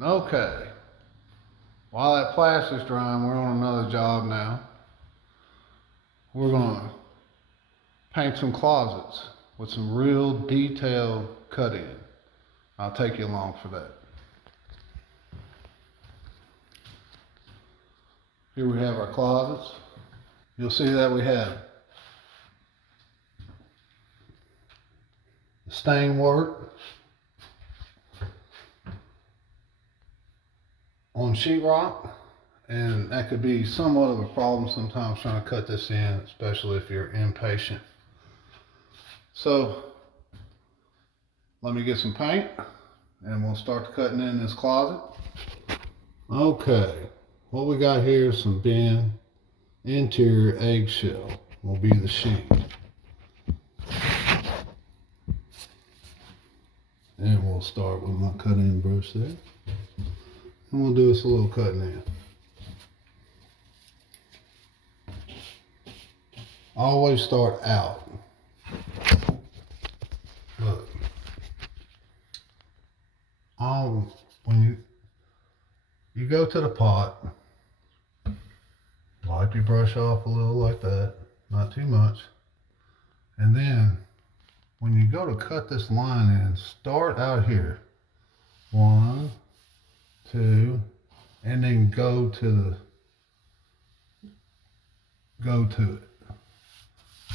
Okay, while that plastic's drying, we're on another job now. We're gonna paint some closets with some real detailed cut-in. I'll take you along for that. Here we have our closets. You'll see that we have the stain work on sheetrock, and that could be somewhat of a problem sometimes trying to cut this in, especially if you're impatient. So let me get some paint and we'll start cutting in this closet. Okay, what we got here is some bin interior eggshell will be the sheet. And we'll start with my cut-in brush there. And we'll do us a little cutting in. Always start out. Look. When you go to the pot, wipe your brush off a little like that, not too much. And then when you go to cut this line in, start out here. 1, 2, and then go to it.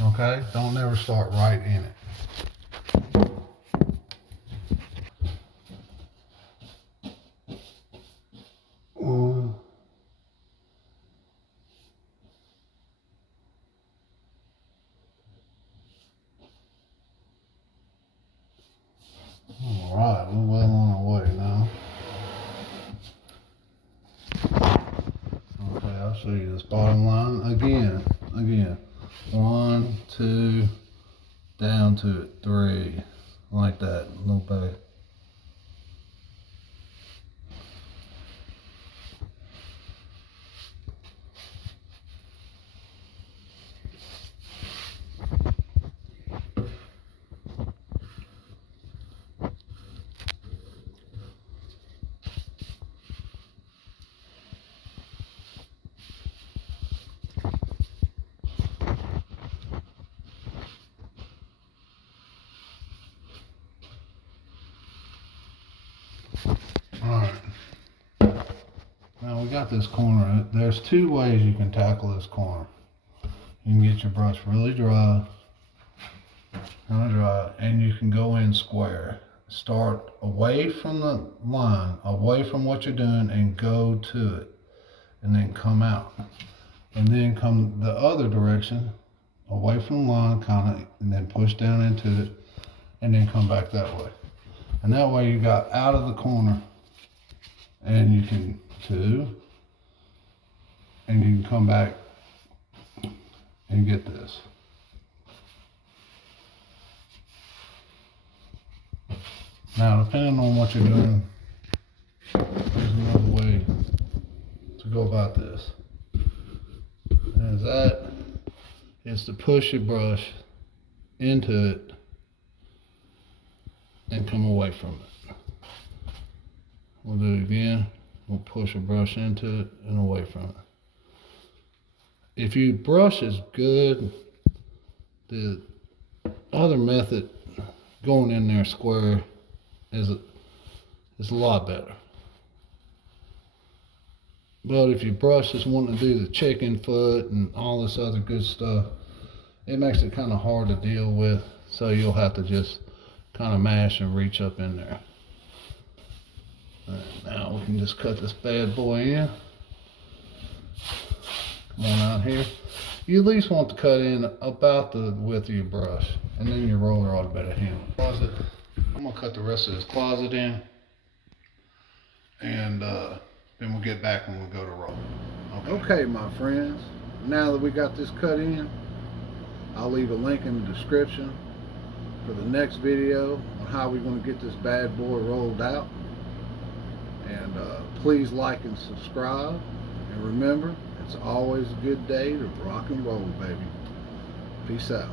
Okay? Don't never start right in it. All right, we're well on our way now. Okay, I'll show you this bottom line again. 1, 2, down to it, 3, like that, a little bit. Alright, now we got this corner. There's 2 ways you can tackle this corner. You can get your brush really dry, and you can go in square. Start away from the line, away from what you're doing, and go to it, and then come out. And then come the other direction, away from the line, kind of, and then push down into it, and then come back that way. And that way you got out of the corner, and you can 2, and you can come back and get this. Now, depending on what you're doing, there's another way to go about this. And that is to push your brush into it and come away from it. We'll do it again. We'll push a brush into it and away from it. If your brush is good, the other method, going in there square, is a lot better. But if your brush is wanting to do the chicken foot and all this other good stuff, it makes it kind of hard to deal with, so you'll have to just kind of mash and reach up in there. Right, now we can just cut this bad boy in. Come on out here. You at least want to cut in about the width of your brush, and then your roller ought to better handle it. Closet. I'm gonna cut the rest of this closet in, and then we'll get back when we go to roll. Okay, my friends. Now that we got this cut in, I'll leave a link in the description for the next video on how we're going to get this bad boy rolled out. And please like and subscribe. And remember, it's always a good day to rock and roll, baby. Peace out.